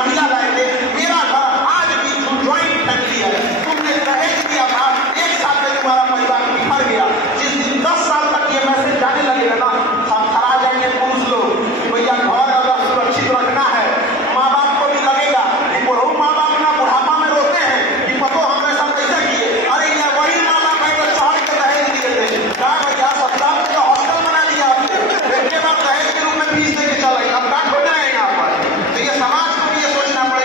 महिला लाए थे। मेरा घर आज भी ज्वाइंट फैमिली है। तुमने दहेज दिया था, एक साल में तुम्हारा परिवार बिखर गया। जिस दिन 10 साल तक ये मैसेज जाने लगेगा ना, हम हरा जाएंगे पुरुष लोग कि भैया घर अगर सुरक्षित रखना है। माँ बाप को भी लगेगा कि बुढ़ऊ माँ बाप ना बुढ़ापा में रोते हैं कि पतो हमने सब कैसे किए। अरे ये वही माँ बाप है जो चढ़ के दहेज दिए थे। क्या भैया 17 का हॉस्टल बना दिया आपने, एक बार दहेज के रूप में फीस देके चले, अब क्या खोज रहे हैं यहाँ पर। तो ये समाज को भी ये सोचना पड़ेगा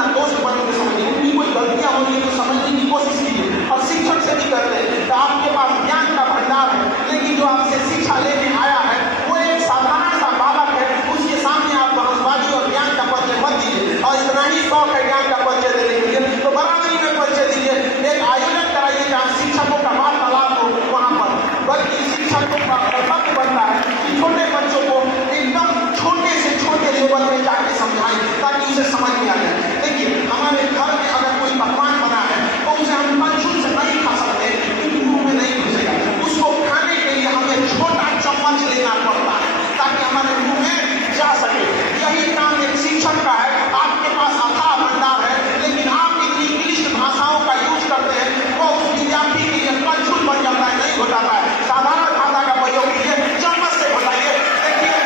अपना दोस्त बनोगे समझिए, उनकी कोई गलतियां होंगी तो समझने की कोशिश कीजिए। और शिक्षक से भी करते हैं तो आपके पास ज्ञान का भंडार है, लेकिन जो आपसे शिक्षा लेने आया है वो एक साधारण सा बालक है, उसके सामने आप बहसबाजी और ज्ञान का परिचय मत दीजिए। और इतना ही शौक है ज्ञान का परिचय देने के लिए तो बराबरी में परिचय दीजिए। एक आयोजन कराइए जहाँ शिक्षकों का वार्तालाप हो वहां पर, बल्कि शिक्षकों का कर्तव्य बनता है कि छोटे बच्चों को एकदम छोटे से छोटे लेवल में जाके समझाएं ताकि उसे समझ में आ जाए। देखिए हमारे घर में अगर कोई पकवान बना है तो उसे हम कलछुल से नहीं खा सकते क्योंकि मुंह में नहीं घुसेगा, उसको खाने के लिए हमें छोटा चम्मच लेना पड़ता है ताकि हमारे मुंह में जा सके। यही काम एक शिक्षक का है। आपके पास अथाह भंडार है लेकिन आप इतनी क्लिष्ट भाषाओं का यूज करते हैं वो उस विद्यार्थी के लिए कलछुल बन जाता है, नहीं घोटाता है। साधारण भाषा का प्रयोग कीजिए, चम्मच से घोटाइए। देखिए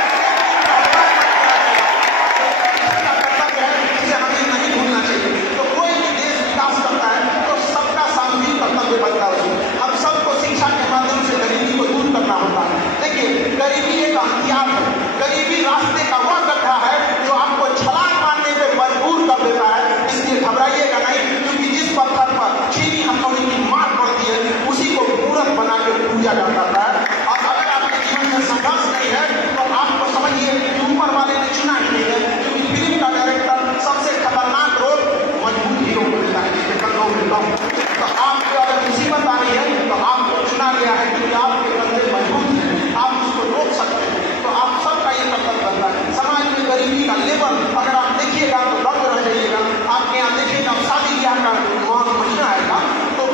कर्तव्य है जिसे हमें नहीं भूलना चाहिए। तो कोई भी देश विकास करता है तो सबका सामूहिक कर्तव्य बनता है। हम सबको शिक्षा के माध्यम से गरीबी को दूर करना होता है। देखिए गरीबी एक हथियार है, गरीबी रास्ते का वह गड्ढा है जो आपको छलांग मारने पे मजबूर कर देता है। इसलिए घबराइएगा नहीं, क्योंकि जिस पत्थर पर चीनी हथौड़ी की मार पड़ती है उसी को मूर्त बना के पूजा जाता है। और अगर आपके जीवन में संघर्ष नहीं है तो आपको समझिए ऊपर वाले ने चुना ही नहीं है, क्योंकि फिल्म का डायरेक्टर सबसे खतरनाक रोल मजबूत हीरो को देता है। तो आपको अगर मुसीबत आ रही है तो आपको चुना गया है क्योंकि आपके कंधे मजबूत हैं, आप उसको रोक सकते हैं। तो आप सबका ये कर्तव्य बनता है। समाज में गरीबी का लेवल अगर आप देखिएगा तो दंग रह जाइएगा। आपके यहाँ देखिएगा शादी ब्याह का महीना आएगा तो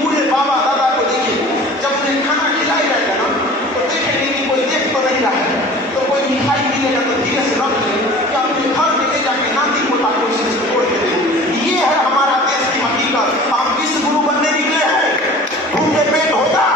पूरे बाबा दादा को देखिए, जब उन्हें खाना खिलाई रहेगा ना तो देखेंगे कि कोई देख तो नहीं रहा है, तो कोई मिठाई मिलेगा तो धीरे से रख ले या अपने घर में ले जाके नाती पोता को उसे तोड़ के दे। ये है हमारा देश की हकीकत। हम विश्व गुरु बनने निकले हैं, भूखे पेट होगा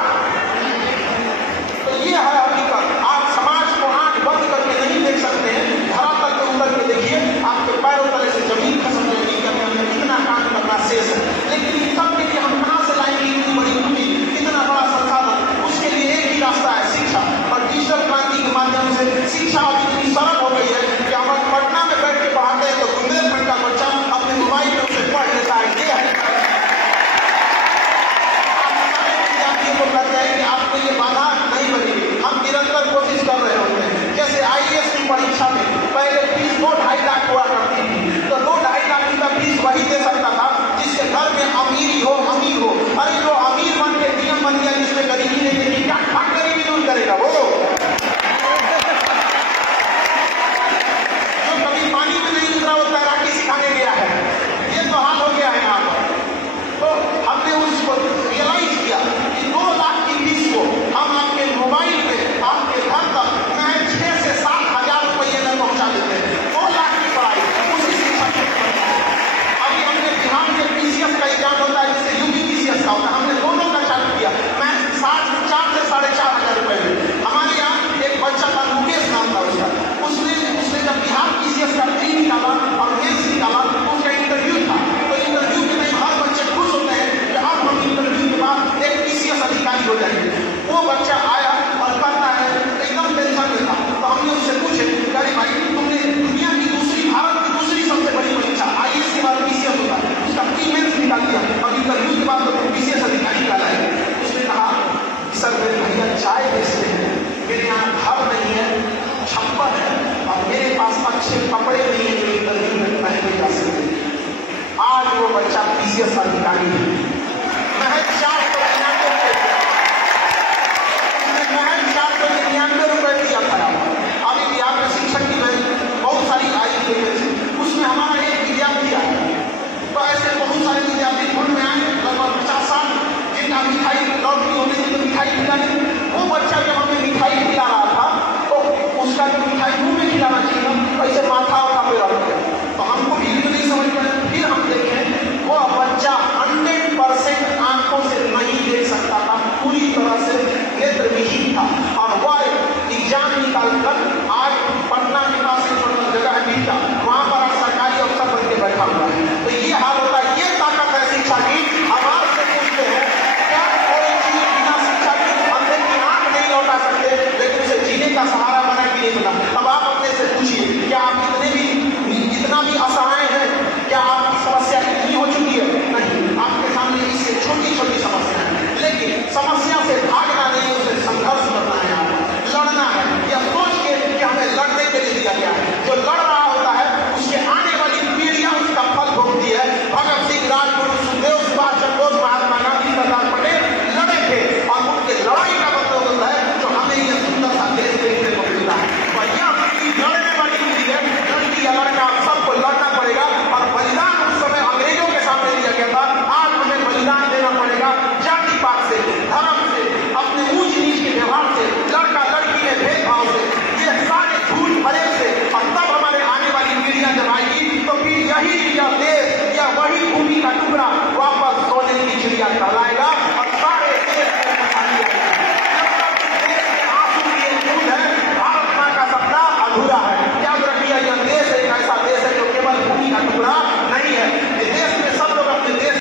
तो ये है हकीकत। आप समाज को आंख बंद करके नहीं देख सकते हैं, धरातल पे उतर के देखिए, आपके पैरों तले से जमीन खसक जाएगी कि हमें कितना काम करना शेष है। लेकिन इन सब के लिए हम कहाँ से लाएंगे इतनी बड़ी भूमि, इतना बड़ा संसाधन? उसके लिए एक ही रास्ता है, शिक्षा। और डिजिटल क्रांति के माध्यम से शिक्षा अब इतनी सरल हो गई है कि हम पटना में बैठ के पढ़ाते हैं तो बुंदेलखंड का बच्चा अपने मोबाइल में उसे पढ़ लेता है। ये है को कहते हैं कि आपको ये बाधा नहीं बनेगी। हम निरंतर कोशिश कर रहे होते हैं। जैसे IAS की परीक्षा में पहले फीस 2-2.5 लाख हुआ करती थी, तो 2-2.5 लाख की फीस वही दे सकता था जिसके घर में अमीरी हो, अमीर हो। अरे जो अमीर बन के DM बन गया, जिसमें गरीबी नहीं देखी, क्या गरीबी दूर करेगा वो? जो कभी पानी में नहीं उतरा वो तैराकी सिखाने गया है, ये तो हाल हो गया है यहाँ पर। तो हमने उसको रियलाइज किया कि 2 लाख की फीस को हम आपके मोबाइल पे आपके घर तक 6 से 7 हजार रुपये में पहुंचा देते हैं। 2 लाख की पढ़ाई उसी शिक्षक के। अभी हमने बिहार में PCS का एग्जाम होता है जिससे UPPCS का होता है, हमने दोनों का चालू किया। मैं 4 से 4.5 हजार रुपये में। हमारे यहाँ एक बच्चा था, मुकेश नाम था उसका, उसने जब बिहार PCS का प्री निकाला और मेंस निकाला, उसका इंटरव्यू था। तो इंटरव्यू के लिए हर बच्चे खुश होते हैं कि अब हम इंटरव्यू के बाद एक PCS अधिकारी हो जाएंगे। वो बच्चा आया और पढ़ता है, एकदम टेंशन में था। तो हमने उससे पूछे, अरे भाई तुमने दुनिया की भारत की दूसरी सबसे बड़ी परीक्षा IAS के बाद PCS होता है, उसका प्री मेंस निकाल दिया और इंटरव्यू के बाद तो PCS अधिकारी निकाला है। उसने कहा सर मेरे भैया चाय बेचते हैं, मेरे यहाँ घर नहीं है, छप्पर है और मेरे पास अच्छे कपड़े नहीं है जो इंटरव्यू में पहने जा सकते। आज वो बच्चा PCS अधिकारी है।